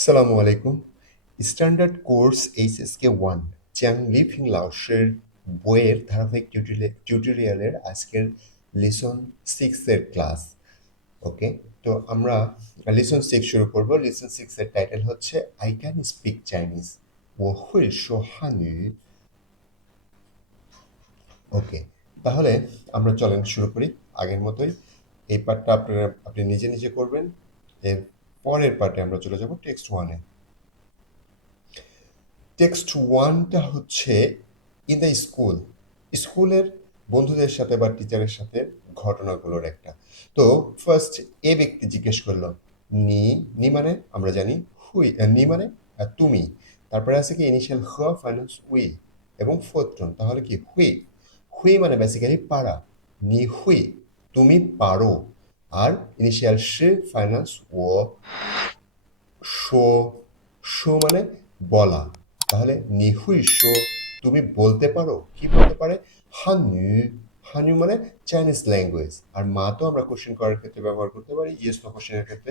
আসসালামু আলাইকুম। Standard course HSK 1 চ্যাং লিফিং লাওসের বইয়ের ধারাবাহিক টিউটোরিয়ালের আজকের লেসন 6 এর ক্লাস। ওকে, তো আমরা লেসন 6 শুরু করব। লেসন 6 এর টাইটেল হচ্ছে আই ক্যান স্পিক চাইনিজ, 我会说汉语। ওকে, তাহলে আমরা চলেন শুরু করি আগের মতোই। এই পার্টটা আপনি নিজে নিজে করবেন। এর পরের পার্টে আমরা চলে যাব টেক্সট 1-এ। টেক্সট ওয়ানটা হচ্ছে ইন দ্য স্কুল, স্কুলের বন্ধুদের সাথে বা টিচারের সাথে ঘটনাগুলোর একটা। তো ফার্স্ট এ ব্যক্তি জিজ্ঞেস করলো নি, নি মানে আমরা জানি হুই, নি মানে তুমি, তারপরে আছে কি ইনিশিয়াল হ ফাইনান্স উই এবং ফোর্থ, তাহলে কি হুই। হুই মানে বেসিক্যালি পারা, নি হুই তুমি পারো, আর ইনিশিয়াল শি ফাইনান্স ও, শো, শো মানে বলা, তাহলে নিহুই শো তুমি বলতে পারো, কি বলতে পারে, হানু, হানু মানে চাইনিজ ল্যাঙ্গুয়েজ। আর মা তো আমরা কোশ্চেন করার ক্ষেত্রে ব্যবহার করতে পারি, ইয়েস নো কোশ্চেনের ক্ষেত্রে।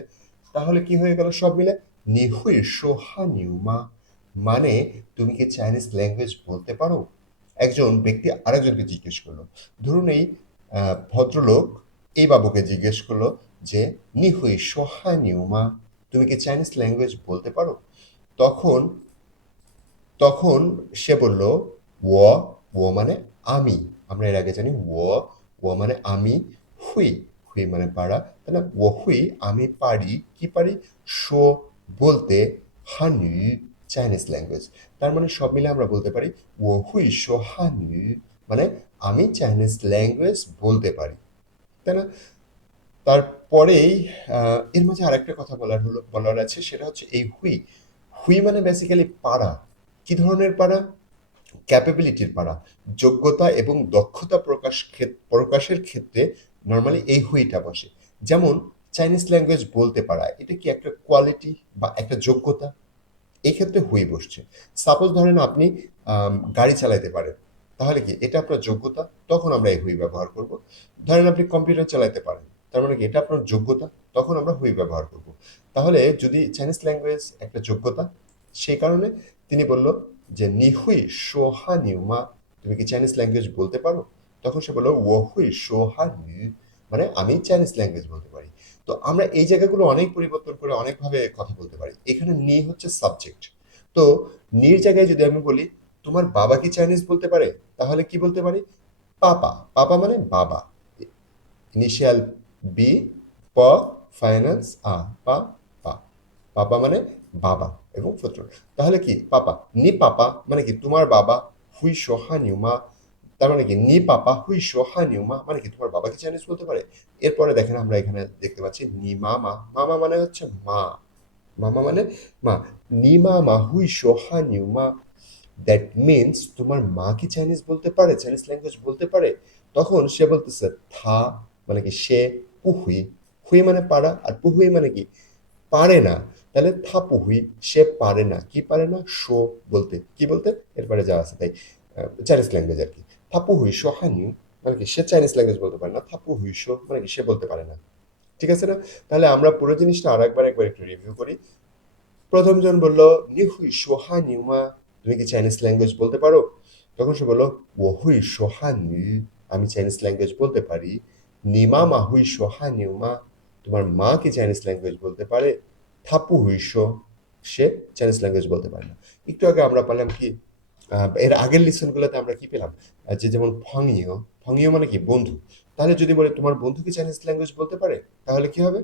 তাহলে কি হয়ে গেল সব মিলে, নিহুই শো হানিউ মা, মানে তুমি কি চাইনিজ ল্যাঙ্গুয়েজ বলতে পারো। একজন ব্যক্তি আরেকজনকে জিজ্ঞেস করলো, ধরুন এই ভদ্রলোক এই বাবুকে জিজ্ঞেস করলো যে নিহুই শো হানিউ মা, তুমি কি চাইনিজ ল্যাঙ্গুয়েজ বলতে পারো। তখন তখন সে বলল ও, ও মানে আমি, আমরা এর আগে জানি ও, ও মানে আমি, হুই, হুই মানে পারা, তাহলে ও হুই আমি পারি, কি পারি, শো বলতে, হানু চাইনিজ ল্যাঙ্গুয়েজ। তার মানে সব মিলে আমরা বলতে পারি ও হুই শো হানু, মানে আমি চাইনিজ ল্যাঙ্গুয়েজ বলতে পারি, তাই না। তারপরেই এর মাঝে আরেকটা কথা বলার আছে, সেটা হচ্ছে এই হুই, হুই মানে বেসিক্যালি পারা। কি ধরনের পারা, ক্যাপাবিলিটির পারা, যোগ্যতা এবং দক্ষতা প্রকাশের ক্ষেত্রে নর্মালি এই হুইটা বসে। যেমন চাইনিজ ল্যাঙ্গুয়েজ বলতে পারা, এটা কি একটা কোয়ালিটি বা একটা যোগ্যতা, এই ক্ষেত্রে হুই বসছে। সাপোজ ধরেন আপনি গাড়ি চালাতে পারেন, তাহলে কি এটা আপনার যোগ্যতা, তখন আমরা এই হুই ব্যবহার করব। ধরেন আপনি কম্পিউটার চালাতে পারেন, তার মানে কি এটা আপনার যোগ্যতা, তখন আমরা হুই ব্যবহার করব। তাহলে যদি চাইনিজ ল্যাঙ্গুয়েজ একটা যোগ্যতা, সেই কারণে তিনি বলল যে নি হুই শো হানিউ মা, তুমি কি চাইনিজ ল্যাঙ্গুয়েজ বলতে পারো। তখন সে বলল ও হুই শো হানিউ, মানে আমি চাইনিজ ল্যাঙ্গুয়েজ বলতে পারি। তো আমরা এই জায়গাগুলো অনেক পরিবর্তন করে অনেকভাবে কথা বলতে পারি। এখানে নি হচ্ছে সাবজেক্ট। তো নির জায়গায় যদি আমি বলি তোমার বাবা কি চাইনিজ বলতে পারে, তাহলে কি বলতে পারি, পাপা, পাপা মানে বাবা, ইনিশিয়াল বি, প ফাইন্যান্স আ, পা, পা, পাপা মানে বাবা এবং ফুত্র। তাহলে কি পাপা, নি পাপা মানে কি তোমার বাবা, হুই সোহা নিউমা, তার মানে কি নি পাপা হুই সোহা নিউমা, মানে কি তোমার বাবা কি চাইনিজ বলতে পারে। এরপরে দেখেন আমরা এখানে দেখতে পাচ্ছি নি মামা, মামা মানে হচ্ছে মা, মামা মানে মা, নি মামা হুই সোহা নিউমা, দ্যাট মিনস তোমার মা কি চাইনিজ বলতে পারে, চাইনিজ ল্যাঙ্গুয়েজ বলতে পারে। তখন সে বলতেছে থা, মানে কি সে, পুহুই, হুই মানে পারা, আর পুহুই মানে কি পারে না, তাহলে থাপুহুই সে পারে না, কি পারে না, শো বলতে, কি বলতে, এরপরে যা আছে তাই, চাইনিজ ল্যাঙ্গুয়েজ আর কি। থাপুহুই শো হানিউ মানে কি সে চাইনিজ ল্যাঙ্গুয়েজ বলতে পারে না, থাপুহুই শো মানে কি সে বলতে পারে না। ঠিক আছে না। তাহলে আমরা পুরো জিনিসটা আর একবার একটু রিভিউ করি। প্রথম জন বলল নি হুই শো হানিউ মা, তুমি কি চাইনিজ ল্যাঙ্গুয়েজ বলতে পারো। তখন সে বলল ও হুই শো হানিউ, আমি চাইনিজ ল্যাঙ্গুয়েজ বলতে পারি। নি মা মা হুই শো হানিউ মা, তোমার মা কি চাইনিজ ল্যাঙ্গুয়েজ বলতে পারে। থাপু হুই শো, সে চাইনিজ ল্যাঙ্গুয়েজ বলতে পারে না। একটু আগে আমরা পেলাম কি, এর আগের লিসনগুলোতে আমরা কি পেলাম, যে যেমন ফংইও, ফংইও মানে কি বন্ধু। তাহলে যদি বলে তোমার বন্ধু কি চাইনিজ ল্যাঙ্গুয়েজ বলতে পারে, তাহলে কি হবে,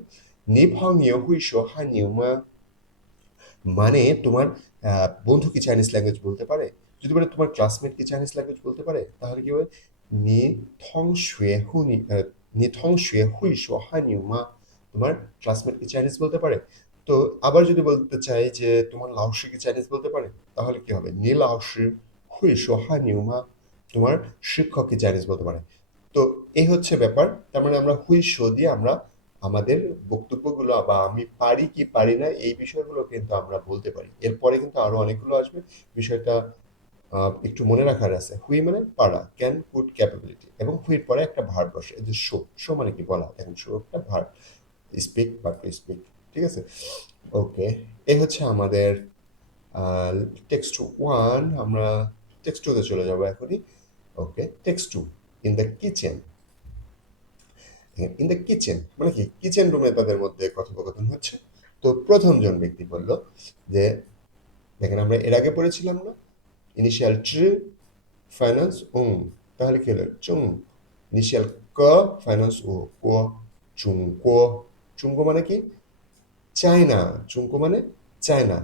নি ফংইও হুই শো হানিউ মা, মানে তোমার বন্ধু কি চাইনিজ ল্যাঙ্গুয়েজ বলতে পারে। যদি বলে তোমার ক্লাসমেট কি চাইনিজ ল্যাঙ্গুয়েজ বলতে পারে, তাহলে কি হবে, নি থং শুয়ে হুনি, নি থং শুয়ে হুই শো হানিউ মা, তোমার ক্লাসমেট কি চাইনিজ বলতে পারে। তো আবার যদি বলতে চাই যে তোমার লাওশি কি চাইনিজ বলতে পারে, তাহলে কি হবে, নি লাওশি হুই শো হানিউ মা, তোমার শিক্ষক কি চাইনিজ বলতে পারে। তো এই হচ্ছে ব্যাপার। তার মানে আমরা হুই শো দিয়ে আমরা আমাদের বক্তব্যগুলো বা আমি পারি কি পারি না এই বিষয়গুলো কিন্তু আমরা বলতে পারি। এরপরে কিন্তু আরো অনেকগুলো আসবে। বিষয়টা একটু মনে রাখার আছে। হুই মানে পারা, ক্যান, কুড, ক্যাপাবিলিটি, এবং হুইর পরে একটা ভার্ব বসে, এই যে শো, শো মানে কি বলা, এখন শো একটা ভার্ব, স্পিক বা টু স্পিক। ঠিক আছে। ওকে, এই হচ্ছে আমাদের টেক্সট ওয়ান। আমরা টেক্সট টুতে চলে যাবো এখনই। Okay, text two, in the kitchen. In the kitchen মানে কি, কিচেন রুমে তাদের মধ্যে কথোপকথন হচ্ছে। তো প্রথম জন ব্যক্তি বলল যে, দেখেন আমরা এর আগে পড়েছিলাম না, ইনিশিয়াল ট্রি ফাইন্যান্স তাহলে কি হলো চুং, ইনিশিয়াল ক ফাইন্যান্স কো, চুংকো। চুংকো মানে কি, চায়না। চুংকো মানে চায়না।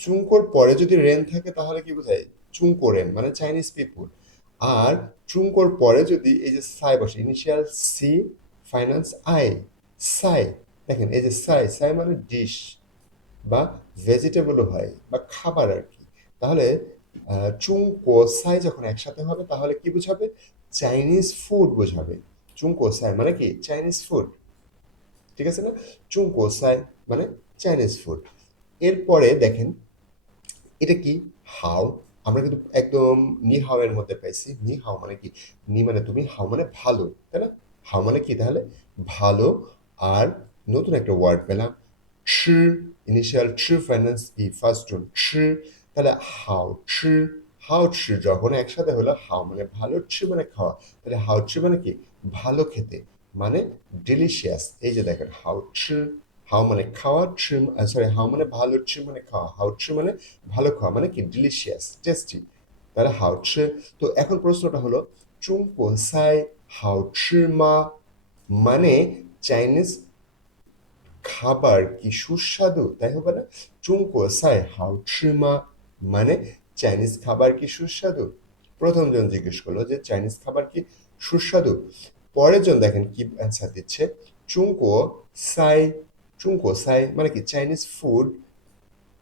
চুংকোর পরে যদি রেন থাকে তাহলে কি বোঝায়, চুংকো রেন মানে চাইনিজ পিপুল। আর চুংকোর পরে যদি এই যে সাই বসে, ইনিশিয়াল সি ফাইন্যান্স আই, সাই। দেখেন এই যে সাই, সাই মানে ডিশ বা ভেজিটেবলও হয় বা খাবার আর কি। তাহলে চুংকো সাই যখন একসাথে হবে তাহলে কি বোঝাবে, চাইনিজ ফুড বোঝাবে। চুংকো সাই মানে কি, চাইনিজ ফুড। ঠিক আছে না, চুংকো সাই মানে চাইনিজ ফুড। এরপরে দেখেন এটা কি, হাও। আমরা কিন্তু একদম নি হাও এর মধ্যে পাইছি। নি হাও মানে কি, নি মানে তুমি, হাও মানে ভালো, তাই না? হাও মানে কি তাহলে, ভালো। আর নতুন একটা ওয়ার্ড পেলাম, ছি। ইনিশিয়াল ছি ফাইন্যান্স ই ফার্স্ট জন ছি। তাহলে হাও ছি, হাও ছি যখন একসাথে হলো, হাও মানে ভালো, ছি মানে খাওয়া। তাহলে হাও ছি মানে কি, ভালো খেতে, মানে ডিলিশিয়াস। এই যে দেখেন হাও ছি, হাও মানে খাওয়া, ছি সরি, হাও মানে ভালো, ছি মানে খাওয়া। হাও ছি মানে ভালো খাওয়া, মানে কি ডিলিশিয়াস, টেস্টি। তাহলে হাও ছি। তো এখন প্রশ্নটা হলো, চুংকো সাই হাও ছি মা, মানে চাইনিজ খাবার কি সুস্বাদু, তাই হবে না? চুংকো সাই হাও ছি মা, মানে চাইনিজ খাবার কি সুস্বাদু। প্রথম জন জিজ্ঞেস করলো যে চাইনিজ খাবার কি সুস্বাদু। পরের জন দেখেন কি অ্যান্সার দিচ্ছে, চুংকো সাই। চুংকো সাই মানে কি, চাইনিজ ফুড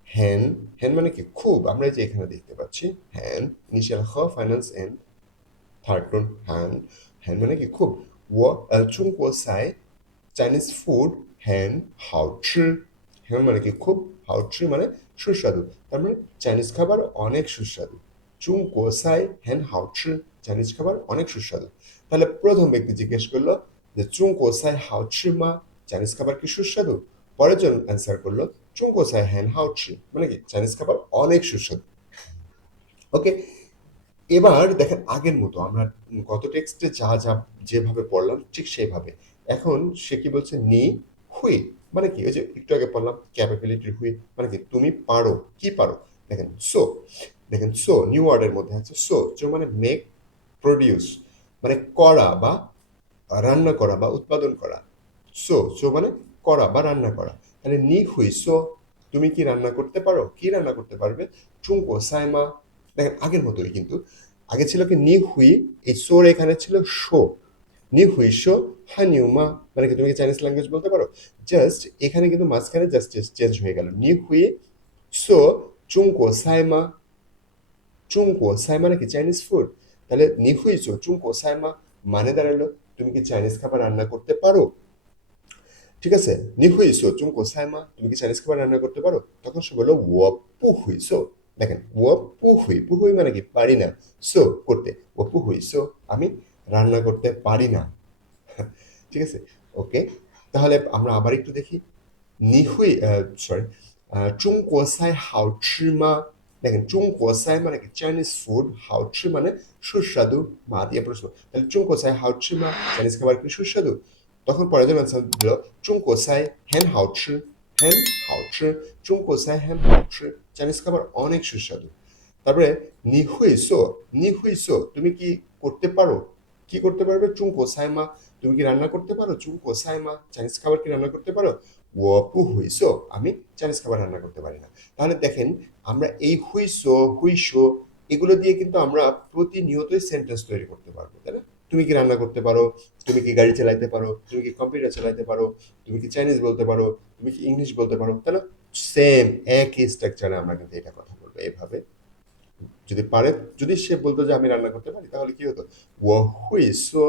হ্যান। হ্যান মানে কি খুব, আমরা এই যে এখানে দেখতে পাচ্ছি হ্যান, ইনিশিয়াল হ ফাইন্যান্স এন থার্ড টোন হ্যান। হ্যান মানে কি খুব। ও চুংকো সাই চাইনিজ ফুড হ্যান হাও ছি। হ্যান মানে কি খুব, হাও ছি মানে সুস্বাদু। তার মানে চাইনিজ খাবার অনেক সুস্বাদু। চুংকো সাই হ্যান হাও ছি, চাইনিজ খাবার অনেক সুস্বাদু। তাহলে প্রথম ব্যক্তি জিজ্ঞেস করলো যে চুংকো সাই হাও ছি মা, চাইনিজ খাবার কি সুস্বাদু। পরের জন অ্যান্সার করলো চুংকো সাই হ্যান হাও ছি, মানে কি চাইনিজ খাবার অনেক সুস্বাদু। ওকে, এবার দেখেন আগের মতো আমরা গত টেক্সটে যা যা যেভাবে পড়লাম ঠিক সেইভাবে। এখন সে কি বলছে, নি হুই মানে কি, ওই যে একটু আগে পড়লাম ক্যাপাবিলিটি হুই মানে কি তুমি পারো, কি পারো। দেখেন সো, দেখেন সো নিউ ওয়ার্ডের মধ্যে আছে সো। সো মানে মেক, প্রডিউস মানে করা বা রান্না করা বা উৎপাদন করা। সো সো মানে করা বা রান্না করা। তাহলে নি হুই সো, তুমি কি রান্না করতে পারো, কি রান্না করতে পারবে। চুংকো সাইমা, দেখেন আগের মতোই কিন্তু। আগে ছিল কি নি হুই, এই সোর এখানে ছিল শো। নি হুই শো হানিউমা, মানে কি তুমি কি চাইনিজ ল্যাঙ্গুয়েজ বলতে পারো। জাস্ট এখানে কিন্তু মাঝখানে জাস্ট চেঞ্জ হয়ে গেল, নি হুই সো চুংকো সাইমা। চুংকো সাই মানে কি চাইনিজ ফুড। তাহলে নি হুই সো চুংকো সাইমা মানে দাঁড়ালো তুমি কি চাইনিজ খাবার রান্না করতে পারো। ঠিক আছে, নি হুই সো চুংকো সাইমা, তুমি কি চাইনিজ খাবার রান্না করতে পারো। তখন সে বললো ও পু হুই সো। দেখেন ও পু হুই, পু হুই মানে কি পারি না, সো করতে, ও পু হুই সো আমি রান্না করতে পারি না। ঠিক আছে, ওকে। তাহলে আমরা আবার একটু দেখি, নি হুই সরি, চুংকো সাই হাও ছি মা। দেখেন চুংকো সাই মানে কি চাইনিজ ফুড, হাও ছি মানে সুস্বাদু, মা দিয়ে প্রশ্ন। তাহলে চুংকো সাই হাও ছি মা, চাইনিজ খাবার কি সুস্বাদু। তখন পরের জন আনসার দিল চুংকো সাই হ্যান হাও ছি, হ্যান হাও ছি। চুংকো সাই হ্যান হাও ছি, চাইনিজ খাবার অনেক সুস্বাদু। তারপরে নি হুই সো, নি হুই সো তুমি কি করতে পারো, কি করতে পারবে। চুংকো সাইমা, তুমি কি রান্না করতে পারো। চুংকো সাইমা, চাইনিজ খাবার কি রান্না করতে পারো। ও পু হুই সো, আমি চাইনিজ খাবার রান্না করতে পারি না। তাহলে দেখেন আমরা এই হুইসো হুইশো এগুলো দিয়ে কিন্তু আমরা প্রতিনিয়তই সেন্টেন্স তৈরি করতে পারবো, তাই না। তুমি কি রান্না করতে পারো, তুমি কি গাড়ি চালাতে পারো, তুমি কি কম্পিউটার চালাতে পারো, তুমি কি চাইনিজ বলতে পারো, তুমি কি ইংলিশ বলতে পারো, তাই না। সেম একই স্ট্রাকচারে আমরা কিন্তু এটা কথা বলবো এভাবে। যদি পারে, যদি সে বলতো যে আমি রান্না করতে পারি তাহলে কি হতো, ও হুই সো,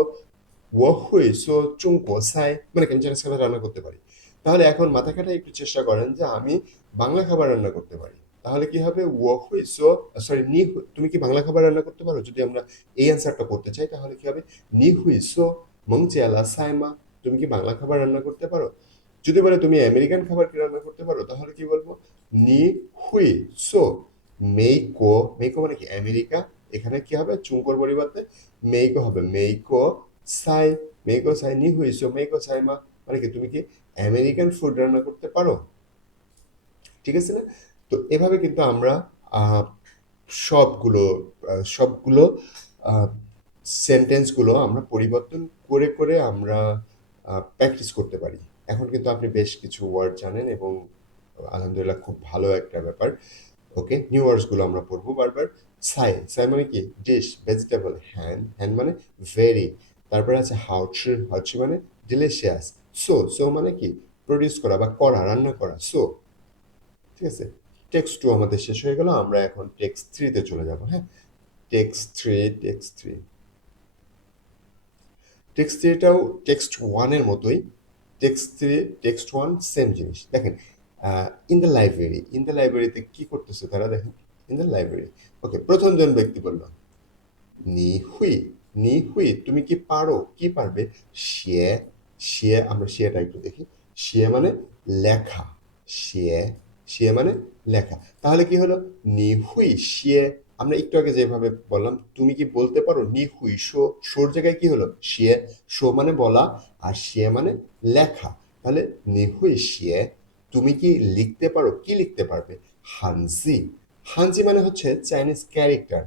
ও হুই সো চুংকো সাই, মানে কি আমি চাইনিজ খাবার রান্না করতে পারি। তাহলে এখন মাথা খাটাই একটু চেষ্টা করেন যে আমি বাংলা খাবার রান্না করতে পারি। তাহলে কি হবে, ও হুই সো সরি নি তুমি কি বাংলা খাবার রান্না করতে পারো। যদি আমরা এই অ্যান্সারটা করতে চাই তাহলে কি হবে, নি হুই সো মং চেলা সাইমা, তুমি কি বাংলা খাবার রান্না করতে পারো। যদি বলে তুমি আমেরিকান খাবার কি রান্না করতে পারো, তাহলে কি বলবো? নি হুই সো মেইকো। মেইকো মানে কি আমেরিকা, এখানে কি হবে চুঙ্কর পরিবর্তে মেইকো হবে, মেইকো সাই। মেইকো সাই নি হুই সো মেইকো সাই মা, মানে কি তুমি কি আমেরিকান ফুড রান্না করতে পারো? ঠিক আছে না? তো এভাবে কিন্তু আমরা আহ, সবগুলো সবগুলো সেন্টেন্সগুলো আমরা পরিবর্তন করে করে আমরা প্র্যাকটিস করতে পারি। এখন কিন্তু আপনি বেশ কিছু ওয়ার্ড জানেন এবং আলহামদুলিল্লাহ খুব ভালো একটা ব্যাপার। ওকে, নিউ ওয়ার্ডসগুলো আমরা পড়বো বারবার। সাই, সাই মানে কি ডিশ, ভেজিটেবল। হ্যান, হ্যান মানে ভেরি। তারপরে আছে হাউচি, হাউচি মানে ডিলিশিয়াস। সো, সো মানে কি প্রডিউস করা বা করা, রান্না করা। সো, ঠিক আছে। টেক্সট টু আমাদের শেষ হয়ে গেল, আমরা এখন টেক্সট থ্রিতে চলে যাব। হ্যাঁ, text three, text three. Text থ্রিটাও টেক্সট ওয়ানের মতোই। Text three, text one same জিনিস। দেখেন in the library, in the লাইব্রেরিতে কি করতেছে তারা, দেখেন ইন দ্য লাইব্রেরি। ওকে, প্রথম জন ব্যক্তি বলল নি হুই, নি হুই তুমি কি পারো, কি পারবে? শিয়ে, শিয়ে, আমরা শিয়েটা একটু দেখি। শিয়ে মানে লেখা, শিয়ে, শিয়ে মানে লেখা। তাহলে কি হলো? নি হুই শিয়ে। আমরা একটু আগে যেভাবে বললাম তুমি কি বলতে পারো, নি হুই শো, শোর জায়গায় কি হলো শিয়ে। শো মানে বলা, আর শিয়ে মানে লেখা। তাহলে নি হুই শিয়ে, তুমি কি লিখতে পারো, কি লিখতে পারবে? হানজি, হানজি মানে হচ্ছে চাইনিজ ক্যারেক্টার।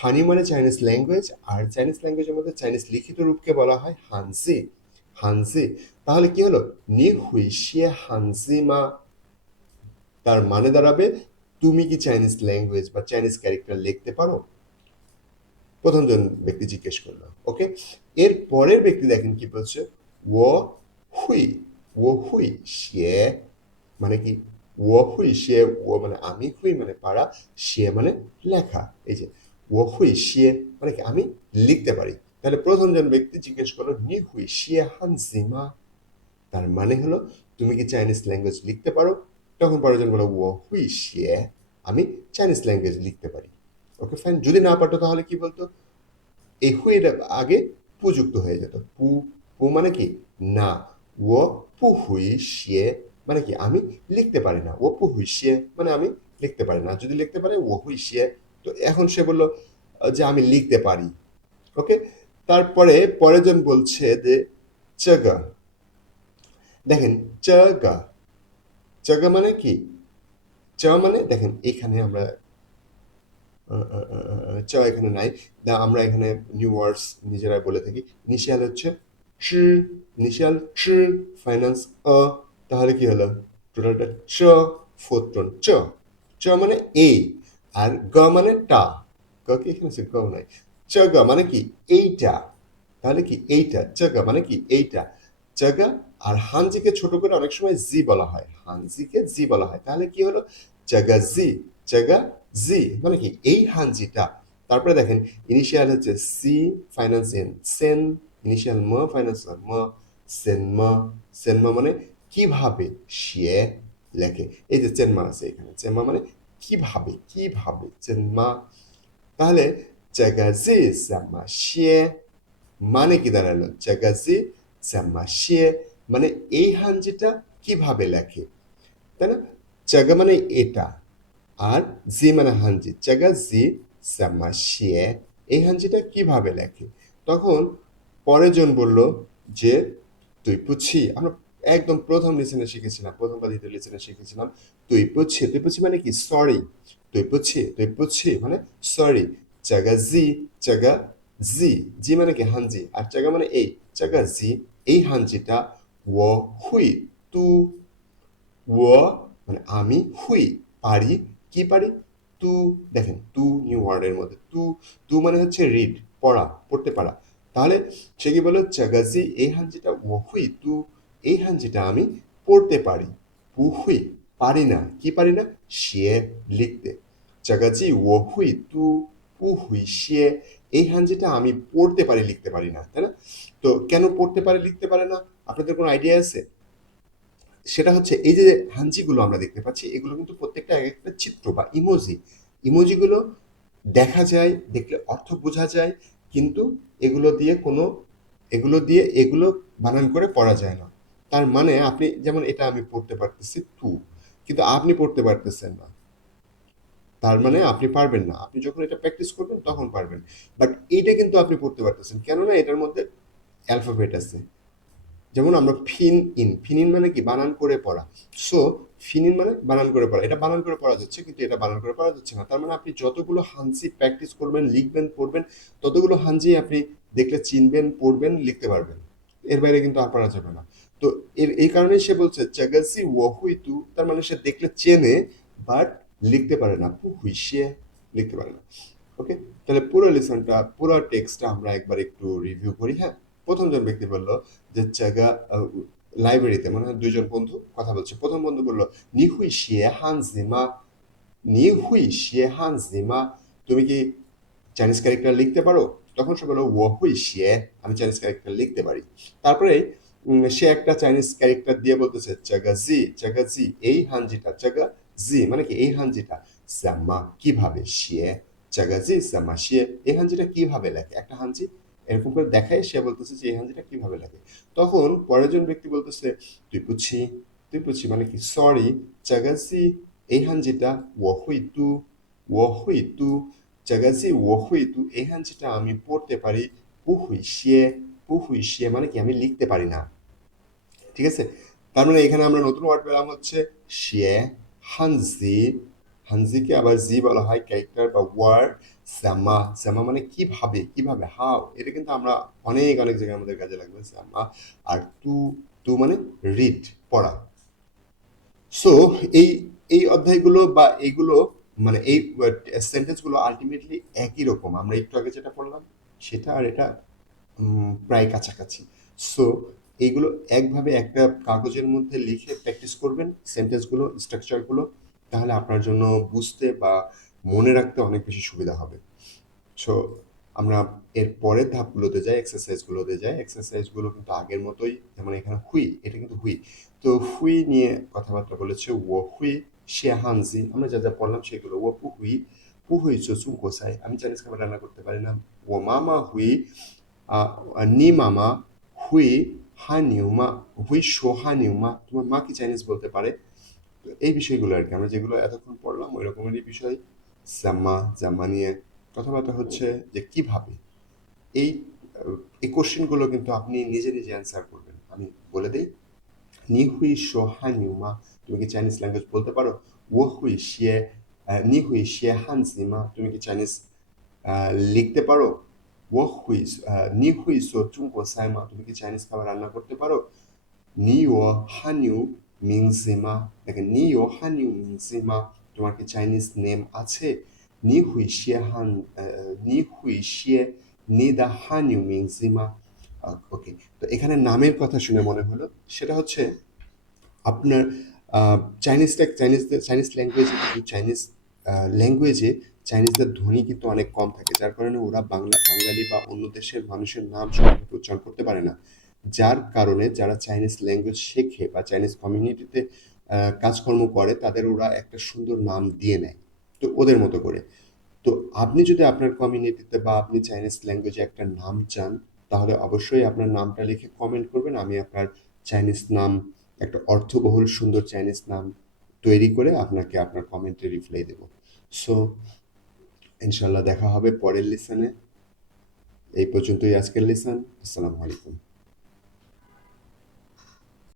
হানি মানে চাইনিজ ল্যাঙ্গুয়েজ, আর চাইনিজ ল্যাঙ্গুয়েজের মধ্যে চাইনিজ লিখিত রূপকে বলা হয় হানজি, হানজি। তাহলে কি হলো? নি হুইশিয়ে হানজি মা, তার মানে দাঁড়াবে তুমি কি চাইনিজ ল্যাঙ্গুয়েজ বা চাইনিজ ক্যারেক্টার লিখতে পারো? প্রথম জন ব্যক্তি জিজ্ঞেস করলো। ওকে, এর পরের ব্যক্তি দেখেন কি বলছে, ও হুই, ও হুই শিয়ে মানে কি, ও হুই শিয়ে, ও মানে আমি, হুই মানে পারা, শিয়ে মানে লেখা। এই যে ও হুই শিয়ে মানে কি আমি লিখতে পারি। তাহলে প্রথম জন ব্যক্তি জিজ্ঞেস করলো নি হুই শিয়ে হানজিমা, তার মানে হলো তুমি কি চাইনিজ ল্যাঙ্গুয়েজ লিখতে পারো? তখন পরের জন বলো ও হুই শিয়ে, আমি চাইনিজ ল্যাঙ্গুয়েজ লিখতে পারি। ওকে ফাইন, যদি না পারতো তাহলে কি বলতো? এই হুইয়ের আগে পু যুক্ত হয়ে যেত। পু, পু মানে কি না। ও পু হুই শিয়ে মানে কি আমি লিখতে পারি না। ও পু হুই শিয়ে মানে আমি লিখতে পারি না। যদি লিখতে পারে ও হুই শিয়ে, তো এখন সে বলল যে আমি লিখতে পারি। ওকে, তারপরে পরের জন বলছে যে চগা। দেখেন চগা, চগা মানে কি? চ মানে দেখেন এখানে আমরা চ এখানে নাই, আমরা এখানে নিউ ওয়ার্ডস নিজেরাই বলে থাকি। ইনিশিয়াল হচ্ছে চি, ইনিশিয়াল চি, ফাইন্যান্স অ, তাহলে কি হলো টোটালটা চ, ফোর্থ টোন চ। চ মানে এ, আর গ মানে টা। গ কি এখানে আছে? গ নাই। চ গ মানে কি এইটা, তাহলে কি এইটা। চ গ মানে কি এইটা, চ গ। আর হানজিকে ছোট করে অনেক সময় জি বলা হয়, হানজিকে জি বলা হয়। তাহলে কি হলো? জাগা জি, জাগা জি মানে কি এই হানজিটা। তারপরে দেখেন ইনিশিয়াল হচ্ছে C, finance N, Sen, initial ম, ফাইন্যান্স ম, সেনমা। সেনমা মানে কিভাবে, শিয়ে লেখে। এই যে চেনমা আছে এখানে, চেনমা মানে কিভাবে, কিভাবে চেনমা। তাহলে জাগাজি জামা শিয়ে মানে কি দাঁড়ালো? জাগাজি জামা শিয়ে মানে এই হানজিটা কিভাবে লেখে, তাই না? জাগা মানে এটা, আর জি মানে হানজি। জাগা জি সামা শিয়ে, এই হানজিটা কিভাবে লেখে? তখন পরের জন বলল যে তুই পুছি। আমরা একদম প্রথম লিসেনে শিখেছিলাম, প্রথম বা দ্বিতীয় লিসেনে শিখেছিলাম তুই পুছি। তুই পুছি মানে কি সরি, তুই পুছি, তুই পুছি মানে সরি। জাগা জি, জাগা জি, জি মানে কি হানজি, আর জাগা মানে এই, জাগা জি এই হানজিটা ও হুই তু, ও মানে আমি, হুই পারি, কি পারি? তু, দেখেন তু নিউ ওয়ার্ডের মধ্যে তু, তু মানে হচ্ছে রিড, পড়া, পড়তে পারা। তাহলে সে কি বললো? চাগাজি এই হানজিটা ও হুই তু, এই হানজিটা আমি পড়তে পারি। পু হুই পারি না, কি পারি না? শিয়ে লিখতে। চাগাজি ও হুই তু, পু হুই শিয়ে, এই হানজিটা আমি পড়তে পারি, লিখতে পারি না, তাই না? তো কেন পড়তে পারে লিখতে পারে না, আপনাদের কোনো আইডিয়া আছে? সেটা হচ্ছে এই যে হাঞ্জিগুলো আমরা দেখতে পাচ্ছি, এগুলো কিন্তু প্রত্যেকটা এক একটা চিত্র বা ইমোজি। ইমোজিগুলো দেখা যায়, দেখলে অর্থ বোঝা যায়, কিন্তু এগুলো দিয়ে কোনো, এগুলো দিয়ে এগুলো বানান করে পড়া যায় না। তার মানে আপনি যেমন এটা আমি পড়তে পারতেছি তু, কিন্তু আপনি পড়তে পারতেছেন না, তার মানে আপনি পারবেন না। আপনি যখন এটা প্র্যাকটিস করবেন তখন পারবেন। বাট এটা কিন্তু আপনি পড়তে পারতেছেন, কেননা এটার মধ্যে অ্যালফাবেট আছে। যেমন আমরা ফিন ইন মানে কি বানান করে পড়া। সো ফিনিন মানে বানান করে পড়া, এটা বানান করে পড়া যাচ্ছে, কিন্তু এটা বানান করে পড়া যাচ্ছে না। তার মানে আপনি যতগুলো হানজি প্র্যাকটিস করবেন, লিখবেন, পড়বেন, ততগুলো হানজি আপনি দেখলে চিনবেন, পড়বেন, লিখতে পারবেন। এর বাইরে কিন্তু আর পারা যাবে না। তো এই কারণেই সে বলছে চাগাসি ওহুই তু, তার মানে সে দেখলে চেনে, বাট লিখতে পারে না। পু হুইশিয়ে, লিখতে পারে না। ওকে, তাহলে পুরো লেসনটা, পুরো টেক্সটটা আমরা একবার একটু রিভিউ করি। হ্যাঁ, প্রথম জন ব্যক্তি বলল যে জায়গা লাইব্রেরিতে, মানে হয় দুইজন বন্ধু কথা বলছে। প্রথম বন্ধু বলল নিহুই শিয়ে হানজিমা, নিহুই শিয়ে হানজিমা, তুমি কি চাইনিজ ক্যারেক্টার লিখতে পারো? তখন সে বলল ও হুই শিয়ে, আমি চাইনিজ ক্যারেক্টার লিখতে পারি। তারপরে সে একটা চাইনিজ ক্যারেক্টার দিয়ে বলতেছে চাগা জি, এই হানজিটা, চাগা জি মানে কি এই হানজিটা, জাম্মা কিভাবে, শিয়ে চাগা জি জাম্মা শিয়ে, এই হানজিটা কিভাবে লেখে, একটা হানজি এরকম করে দেখায়, সে বলতেছে যে এই হানজিটা কিভাবে লেখে। তখন পরের জন ব্যক্তি বলতেছে তুই পুছি, তুই পুছি মানে কি সরি, চাগা জি এই হানজিটা ও হুই তু, ও হুই তু, জাগাজি ও হুই তু, এই হানজিটা আমি পড়তে পারি। পু হুই শিয়ে, পু হুই শিয়ে মানে কি আমি লিখতে পারি না। ঠিক আছে, তার মানে এখানে আমরা নতুন ওয়ার্ড পেলাম হচ্ছে শিয়ে হানজি। হানজিকে আবার জি বলা হয়, ক্যারেক্টার বা ওয়ার্ড। জামা, জামা মানে কিভাবে, কিভাবে, হাউ, এটা কিন্তু আমরা অনেক অনেক জায়গায় আমাদের কাজে লাগবে জামা। আর তু, তু মানে রিড, পড়া। সো এই এই অধ্যায়গুলো বা এইগুলো মানে এই সেন্টেন্সগুলো আলটিমেটলি একই রকম। আমরা একটু আগে যেটা পড়লাম সেটা আর এটা প্রায় কাছাকাছি। সো এইগুলো একভাবে একটা কাগজের মধ্যে লিখে প্র্যাকটিস করবেন সেন্টেন্সগুলো, স্ট্রাকচারগুলো, তাহলে আপনার জন্য বুঝতে বা মনে রাখতে অনেক বেশি সুবিধা হবে। সো আমরা এর পরের ধাপগুলোতে যাই, এক্সারসাইজগুলোতে যাই। এক্সারসাইজগুলো কিন্তু আগের মতোই, যেমন এখানে হুই, এটা কিন্তু হুই। তো হুই নিয়ে কথাবার্তা বলেছে ও হুই শিয়া হানজি, আমরা যা যা পড়লাম সেগুলো। ও পু হুই, পু হুই চো চুং কোসাই, আমি চাইনিজ খাবার রান্না করতে পারি না। ও মামা হুই, নি মামা হুই হা নিউমা, হুই শো হা নিউমা, তোমার মা কি চাইনিজ বলতে পারে? তো এই বিষয়গুলো আর কি আমরা যেগুলো এতক্ষণ পড়লাম ওই রকমেরই বিষয়। জাম্মা, জাম্মা নিয়ে কথাবার্তা হচ্ছে যে কিভাবে এই এই কোশ্চেনগুলো কিন্তু আপনি নিজে নিজে অ্যান্সার করবেন। আমি বলে দিই, নি হুই শো হা নিউমা, তুমি কি চাইনিজ ল্যাঙ্গুয়েজ বলতে পারো? ও হুই শিয়ে, নি হুই শিয়ে হানজিমা, তুমি কি চাইনিজ লিখতে পারো? ও হুই, নি হুই সো চুংকো সাইমা, তুমি কি চাইনিজ খাবার রান্না করতে পারো? নি ও হানিউ মিংজিমা, দেখেন নি ও হানিউ মিংজিমা, তোমার কি চাইনিজ নেম আছে? নি হুই শিয়ে হান, নি হুই শিয়ে নি দা হানিউ মিংজিমা। ওকে, তো এখানে নামের কথা শুনে মনে হলো সেটা হচ্ছে আপনার চাইনিজ ল্যাঙ্গুয়েজে কিন্তু ল্যাঙ্গুয়েজে চাইনিজদের ধ্বনি কিন্তু অনেক কম থাকে, যার কারণে ওরা বাঙালি বা অন্য দেশের মানুষের নাম সঠিকভাবে উচ্চারণ করতে পারে না। যার কারণে যারা চাইনিজ ল্যাঙ্গুয়েজ শেখে বা চাইনিজ কমিউনিটিতে কাজকর্ম করে তাদের ওরা একটা সুন্দর নাম দিয়ে নেয়, তো ওদের মতো করে। তো আপনি যদি আপনার কমিউনিটিতে বা আপনি চাইনিজ ল্যাঙ্গুয়েজে একটা নাম চান, তাহলে অবশ্যই আপনার নামটা লিখে কমেন্ট করবেন। আমি আপনার চাইনিজ নাম, একটা অর্থবহুল সুন্দর চাইনিজ নাম তৈরি করে আপনাকে আপনার কমেন্টে রিপ্লাই দেব। সো ইনশাল্লাহ দেখা হবে পরের লেসনে। এই পর্যন্তই আজকের লেসন। আসসালামু আলাইকুম।